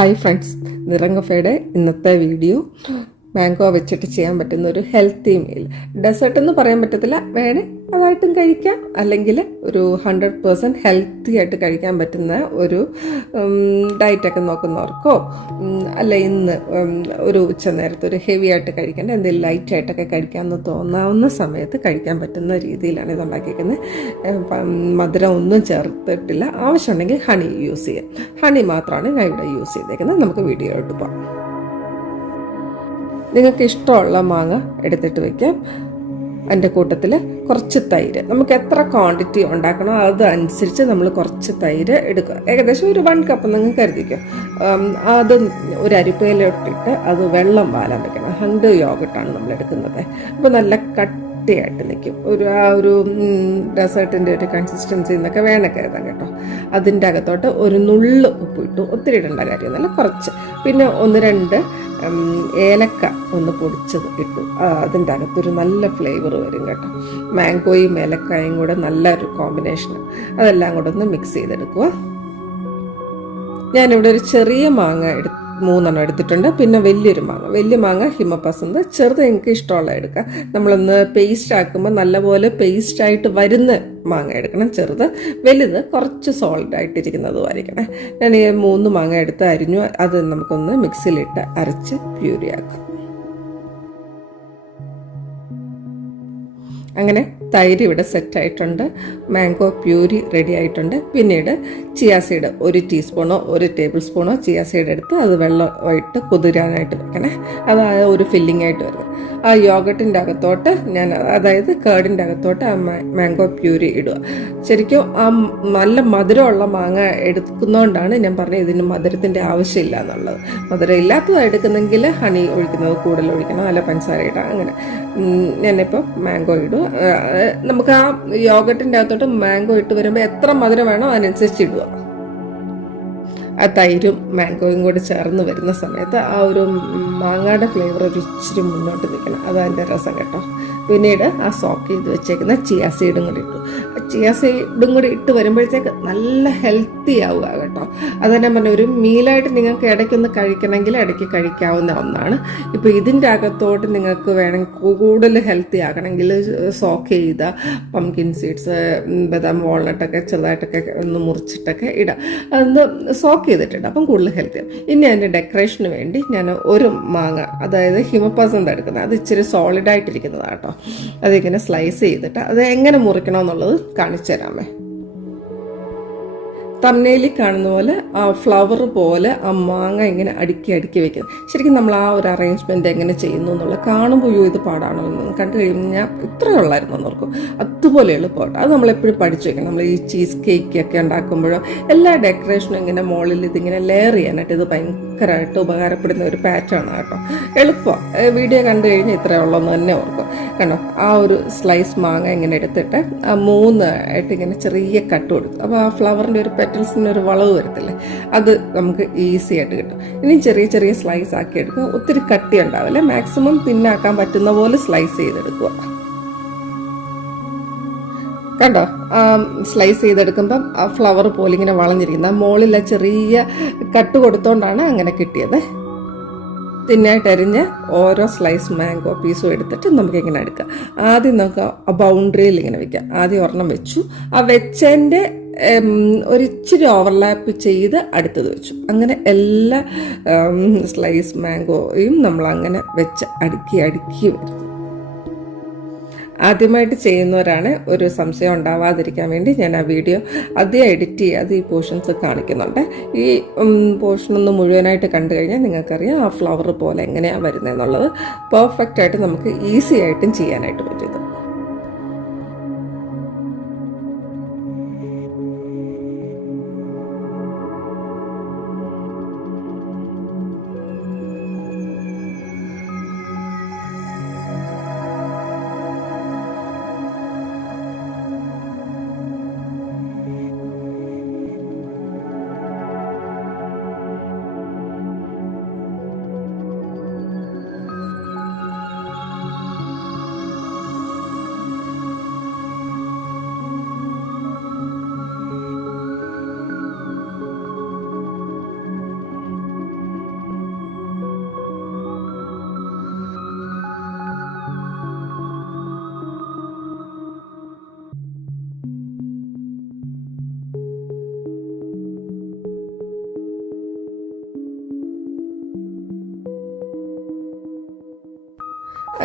Hi friends നിറങ്ങഫയുടെ ഇന്നത്തെ video mango വെച്ചിട്ട് ചെയ്യാൻ പറ്റുന്ന ഒരു ഹെൽത്തി മീൽ. ഡെസേർട്ട് എന്ന് പറയാൻ പറ്റത്തില്ല. വേണേ അതായിട്ടും കഴിക്കാം. അല്ലെങ്കിൽ ഒരു ഹൺഡ്രഡ് പേഴ്സന്റ് ഹെൽത്തി ആയിട്ട് കഴിക്കാൻ പറ്റുന്ന ഒരു ഡയറ്റൊക്കെ നോക്കുന്നവർക്കോ അല്ല ഇന്ന് ഒരു ഉച്ച നേരത്ത് ഒരു ഹെവി ആയിട്ട് കഴിക്കേണ്ട എന്തെങ്കിലും ലൈറ്റ് ആയിട്ടൊക്കെ കഴിക്കാമെന്ന് തോന്നാവുന്ന സമയത്ത് കഴിക്കാൻ പറ്റുന്ന രീതിയിലാണ് ഇത് ഉണ്ടാക്കിയിരിക്കുന്നത് മധുരം ഒന്നും ചേർത്തിട്ടില്ല. ആവശ്യമുണ്ടെങ്കിൽ ഹണി യൂസ് ചെയ്യാം. ഹണി മാത്രമാണ് ഞാൻ ഇവിടെ യൂസ് ചെയ്തേക്കുന്നത്. നമുക്ക് വീഡിയോ വീഡിയോയിലോട്ട് പോകാം. നിങ്ങൾക്ക് ഇഷ്ടമുള്ള മാങ്ങ എടുത്തിട്ട് വെക്കാം. അതിന്റെ കൂട്ടത്തിൽ കുറച്ച് തൈര്. നമുക്ക് എത്ര ക്വാണ്ടിറ്റി ഉണ്ടാക്കണോ അതനുസരിച്ച് നമ്മൾ കുറച്ച് തൈര് എടുക്കുക. ഏകദേശം ഒരു വൺ കപ്പ് നിങ്ങൾ കരുതിക്കും. അത് ഒരു അരിപ്പയിലോട്ടിട്ട് അത് വെള്ളം വാലാൻ വെക്കണം. ഹണ്ട് യോഗട്ടാണ് നമ്മൾ എടുക്കുന്നത്. അപ്പോൾ നല്ല കട്ടിയായിട്ട് നിൽക്കും. ഒരു ആ ഒരു ഡെസേർട്ടിന്റെ ഒരു കൺസിസ്റ്റൻസി എന്നൊക്കെ വേണം കരുതാൻ കേട്ടോ. അതിന്റെ അകത്തോട്ട് ഒരു നുള്ള് ഉപ്പ് ഇട്ടു. ഒത്തിരി ഇടേണ്ട നല്ല കുറച്ച്. പിന്നെ ഒന്ന് രണ്ട് ഏലക്ക ഒന്ന് പൊടിച്ചത് ഇട്ടു. അതിന്റെ അകത്തൊരു നല്ല ഫ്ലേവർ വരും കേട്ടോ. മാംഗോയും ഏലക്കായും കൂടെ നല്ലൊരു കോമ്പിനേഷൻ അതെല്ലാം കൂടെ ഒന്ന് മിക്സ് ചെയ്തെടുക്കുക ഞാനിവിടെ ഒരു ചെറിയ മാങ്ങ എടു മൂന്നെണ്ണം എടുത്തിട്ടുണ്ട്. പിന്നെ വലിയൊരു മാങ്ങ. വലിയ മാങ്ങ ഹിമപസന്ത്. ചെറുത് എനിക്ക് ഇഷ്ടമുള്ള എടുക്കാം. നമ്മളൊന്ന് പേസ്റ്റ് ആക്കുമ്പോൾ നല്ലപോലെ പേസ്റ്റ് ആയിട്ട് വരുന്ന മാങ്ങ എടുക്കണം. ചെറുത്. വലുത് കുറച്ച് സോൾഡ് ആയിട്ടിരിക്കുന്നതും വരയ്ക്കണം. ഞാൻ ഈ മൂന്ന് മാങ്ങ എടുത്ത് അരിഞ്ഞു. അത് നമുക്കൊന്ന് മിക്സിയിലിട്ട് അരച്ച് പ്യൂരിയാക്കാം അങ്ങനെ തൈര് ഇവിടെ സെറ്റായിട്ടുണ്ട് മാംഗോ പ്യൂരി റെഡി ആയിട്ടുണ്ട്. പിന്നീട് ചിയാ സീഡ് ഒരു ടീസ്പൂണോ ഒരു ടേബിൾ സ്പൂണോ ചിയാ സീഡ് എടുത്ത് അത് വെള്ളമായിട്ട് കുതിരാനായിട്ട് വെക്കണേ. അത് ആ ഒരു ഫില്ലിംഗ് ആയിട്ട് വരുന്നത്. ആ യോഗട്ടിന്റെ അകത്തോട്ട് ഞാൻ അതായത് കേടിന്റെ അകത്തോട്ട് ആ മാംഗോ പ്യൂരി ഇടുക. ശരിക്കും ആ നല്ല മധുരമുള്ള മാങ്ങ എടുക്കുന്നതുകൊണ്ടാണ് ഞാൻ പറഞ്ഞത് ഇതിന് മധുരത്തിന്റെ ആവശ്യമില്ല എന്നുള്ളത്. മധുരം ഇല്ലാത്തത് എടുക്കുന്നെങ്കിൽ ഹണി ഒഴിക്കുന്നത് കൂടുതൽ ഒഴിക്കണം അല്ല പഞ്ചസാര ഇടാം അങ്ങനെ. ഞാനിപ്പോൾ മാംഗോ ഇടുക. നമുക്ക് ആ യോഗട്ടിന്റെ അകത്തോട്ട് മാംഗോ ഇട്ട് വരുമ്പോൾ എത്ര മധുരം വേണോ അതിനനുസരിച്ച് ഇടുക. ആ തൈരും മാംഗോയും കൂടി ചേർന്ന് വരുന്ന സമയത്ത് ആ ഒരു മാങ്ങയുടെ ഫ്ലേവർ ഒരു ഇച്ചിരി മുന്നോട്ട് നിൽക്കണം. അതതിന്റെ രസം കേട്ടോ. പിന്നീട് ആ സോക്ക് ചെയ്ത് വെച്ചേക്കുന്ന ചിയ സീഡും കൂടി ഇട്ടു. ചിയ സീഡും കൂടി ഇട്ട് വരുമ്പോഴത്തേക്ക് നല്ല ഹെൽത്തി ആവുക കേട്ടോ. അത് തന്നെ പറഞ്ഞ ഒരു മീലായിട്ട് നിങ്ങൾക്ക് ഇടയ്ക്കൊന്ന് കഴിക്കണമെങ്കിൽ ഇടയ്ക്ക് കഴിക്കാവുന്ന ഒന്നാണ്. ഇപ്പോൾ ഇതിന്റെ അകത്തോട്ട് നിങ്ങൾക്ക് വേണമെങ്കിൽ കൂടുതൽ ഹെൽത്തി ആകണമെങ്കിൽ സോക്ക് ചെയ്ത പംകിൻ സീഡ്സ് ബദാം വാൾനട്ടൊക്കെ ചെറുതായിട്ടൊക്കെ ഒന്ന് മുറിച്ചിട്ടൊക്കെ ഇടാം. അതൊന്ന് സോക്ക് ചെയ്തിട്ടുണ്ട്. അപ്പം കൂടുതൽ ഹെൽത്തി ആവും. ഇനി അതിന്റെ ഡെക്കറേഷന് വേണ്ടി ഞാൻ ഒരു മാങ്ങ അതായത് ഹിമപസന്ത എടുക്കുന്നത്. അത് ഇച്ചിരി സോളിഡ് ആയിട്ടിരിക്കുന്നതാണ് കേട്ടോ. അതിങ്ങനെ സ്ലൈസ് ചെയ്തിട്ട് അത് എങ്ങനെ മുറിക്കണം എന്നുള്ളത് കാണിച്ചു തരാമേ തമ്മനയിൽ കാണുന്ന പോലെ ആ ഫ്ലവർ പോലെ ആ മാങ്ങ ഇങ്ങനെ അടുക്കി അടുക്കി വെക്കുന്നത്. ശരിക്കും നമ്മൾ ആ ഒരു അറേഞ്ച്മെന്റ് എങ്ങനെ ചെയ്യുന്നു എന്നുള്ള കാണുമ്പോൾ ഇത് പാടാണോ എന്ന് കണ്ടു കഴിഞ്ഞാൽ ഇത്രയേ ഉള്ളായിരുന്നു എന്ന് ഓർക്കും. അതുപോലെ എളുപ്പമായിട്ട് അത് നമ്മൾ എപ്പോഴും പഠിച്ചു വെക്കണം. നമ്മൾ ഈ ചീസ് കേക്ക് ഒക്കെ ഉണ്ടാക്കുമ്പോഴോ എല്ലാ ഡെക്കറേഷനും ഇങ്ങനെ മുകളിൽ ഇതിങ്ങനെ ലെയർ ചെയ്യാനായിട്ട് ഇത് ഭയങ്കരമായിട്ട് ഉപകാരപ്പെടുന്ന ഒരു പാറ്റേൺ കേട്ടോ. എളുപ്പമാണ് വീഡിയോ കണ്ടു കഴിഞ്ഞാൽ ഇത്രയേ ഉള്ളൂ എന്ന് തന്നെ ഓർക്കും. കണ്ടോ? ആ ഒരു സ്ലൈസ് മാങ്ങ ഇങ്ങനെ എടുത്തിട്ട് മൂന്ന് ആയിട്ട് ഇങ്ങനെ ചെറിയ കട്ട് കൊടുത്തു. അപ്പോൾ ആ ഫ്ലവറിന്റെ ഒരു പെറ്റൽസിന് ഒരു വളവ് വരത്തില്ലേ? അത് നമുക്ക് ഈസി ആയിട്ട് കിട്ടും. ഇനി ചെറിയ ചെറിയ സ്ലൈസ് ആക്കി എടുക്കുക ഒത്തിരി കട്ടി ഉണ്ടാവില്ല മാക്സിമം തിന്നാക്കാൻ പറ്റുന്ന പോലെ സ്ലൈസ് ചെയ്തെടുക്കുക. കണ്ടോ? സ്ലൈസ് ചെയ്തെടുക്കുമ്പം ആ ഫ്ലവർ പോലെ ഇങ്ങനെ വളഞ്ഞിരിക്കുന്നത് ആ മുകളിലെ ചെറിയ കട്ട് കൊടുത്തോണ്ടാണ് അങ്ങനെ കിട്ടിയത്. തിന്നായിട്ട് അരിഞ്ഞ് ഓരോ സ്ലൈസ് മാംഗോ പീസും എടുത്തിട്ട് നമുക്ക് ഇങ്ങനെ എടുക്കാം. ആദ്യം നമുക്ക് ആ ബൗണ്ടറിയിൽ ഇങ്ങനെ വെക്കാം. ആദ്യം ഒരെണ്ണം വെച്ചു. ആ വെച്ചതിന്റെ ഒരിച്ചിരി ഓവർലാപ്പ് ചെയ്ത് അടുത്തത് വെച്ചു. അങ്ങനെ എല്ലാ സ്ലൈസ് മാംഗോയും നമ്മൾ അങ്ങനെ വെച്ച് അടുക്കി അടുക്കി വരും. ആദ്യമായിട്ട് ചെയ്യുന്നവരാണ്. ഒരു സംശയം ഉണ്ടാവാതിരിക്കാൻ വേണ്ടി ഞാൻ ആ വീഡിയോ ആദ്യം എഡിറ്റ് ചെയ്യാതെ ഈ പോർഷൻസ് കാണിക്കുന്നുണ്ട്. ഈ പോർഷൻ ഒന്ന് മുഴുവനായിട്ട് കണ്ടു കഴിഞ്ഞാൽ നിങ്ങൾക്കറിയാം ആ ഫ്ലവർ പോലെ എങ്ങനെയാണ് വരുന്നതെന്നുള്ളത്. പെർഫെക്റ്റ് ആയിട്ട് നമുക്ക് ഈസി ആയിട്ടും ചെയ്യാനായിട്ട് പറ്റും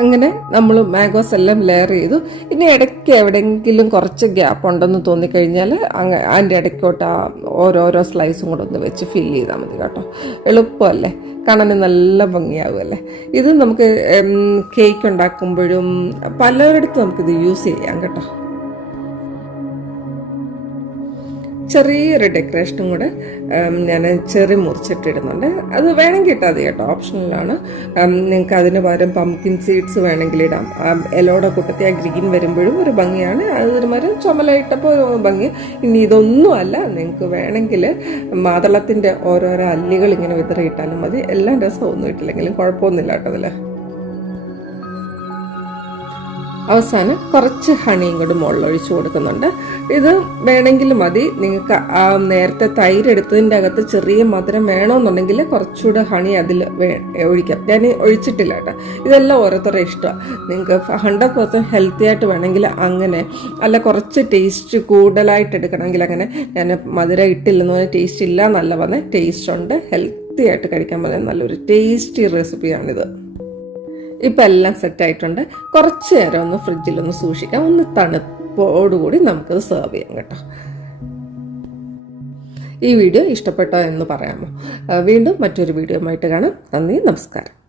അങ്ങനെ നമ്മൾ മാംഗോസ് എല്ലാം ലെയർ ചെയ്തു. ഇനി ഇടയ്ക്ക് എവിടെയെങ്കിലും കുറച്ച് ഗ്യാപ്പ് ഉണ്ടെന്ന് തോന്നിക്കഴിഞ്ഞാൽ അങ്ങ് അതിന്റെ ഇടയ്ക്കോട്ട് ആ ഓരോരോ സ്ലൈസും കൂടെ ഒന്ന് വെച്ച് ഫില്ല് ചെയ്താൽ മതി കേട്ടോ. എളുപ്പമല്ലേ? കാണാൻ നല്ല ഭംഗിയാവുമല്ലേ? ഇത് നമുക്ക് കേക്ക് ഉണ്ടാക്കുമ്പോഴും പലരിടത്തും നമുക്കിത് യൂസ് ചെയ്യാം കേട്ടോ. ചെറിയൊരു ഡെക്കറേഷനും കൂടെ ഞാൻ ചെറി മുറിച്ചിട്ടിടുന്നുണ്ട്. അത് വേണമെങ്കിൽ ഇട്ടാൽ മതി കേട്ടോ ഓപ്ഷനിലാണ് നിങ്ങൾക്ക് അതിന് പകരം പംകിൻ സീഡ്സ് വേണമെങ്കിൽ ഇടാം. ഇലയുടെ കൂട്ടത്തിൽ ആ ഗ്രീൻ വരുമ്പോഴും ഒരു ഭംഗിയാണ്. അതൊരു മരം ചുമലയിട്ടപ്പോൾ ഒരു ഭംഗി. ഇനി ഇതൊന്നുമല്ല നിങ്ങൾക്ക് വേണമെങ്കിൽ മാതളത്തിന്റെ ഓരോരോ അല്ലികൾ ഇങ്ങനെ വിതറിയിട്ടാലും മതി. എല്ലാം രസം ഒന്നും ഇട്ടില്ലെങ്കിലും കുഴപ്പമൊന്നുമില്ല കേട്ടോ അതിൽ അവസാനം കുറച്ച് ഹണിയും കൂടി മുകളിൽ ഒഴിച്ചു കൊടുക്കുന്നുണ്ട്. ഇത് വേണമെങ്കിൽ മതി. നിങ്ങൾക്ക് ആ നേരത്തെ തൈര് എടുത്തതിന്റെ അകത്ത് ചെറിയ മധുരം വേണമെന്നുണ്ടെങ്കിൽ കുറച്ചുകൂടെ ഹണി അതിൽ ഒഴിക്കാം. ഞാൻ ഒഴിച്ചിട്ടില്ല കേട്ടോ. ഇതെല്ലാം ഓരോരുത്തരുടെ ഇഷ്ടമാണ് നിങ്ങൾക്ക് ഹൺഡ്രഡ് പെർസെന്റ് ഹെൽത്തി ആയിട്ട് വേണമെങ്കിൽ അങ്ങനെ അല്ല കുറച്ച് ടേസ്റ്റ് കൂടുതലായിട്ട് എടുക്കണമെങ്കിൽ അങ്ങനെ ഞാൻ മധുരം ഇട്ടില്ലെന്ന് പറഞ്ഞാൽ ടേസ്റ്റ് ഇല്ല എന്നല്ല പറഞ്ഞാൽ ടേസ്റ്റ് ഉണ്ട്. ഹെൽത്തി ആയിട്ട് കഴിക്കാൻ പറഞ്ഞാൽ നല്ലൊരു ടേസ്റ്റി റെസിപ്പിയാണിത് ഇപ്പം എല്ലാം സെറ്റായിട്ടുണ്ട് കുറച്ച് നേരം ഒന്ന് ഫ്രിഡ്ജിലൊന്ന് സൂക്ഷിക്കാം. ഒന്ന് തണുപ്പോടുകൂടി നമുക്കത് സെർവ് ചെയ്യാം കേട്ടോ. ഈ വീഡിയോ ഇഷ്ടപ്പെട്ടോ എന്ന് പറയാമോ? വീണ്ടും മറ്റൊരു വീഡിയോ ആയിട്ട് കാണാം. നന്ദി നമസ്കാരം.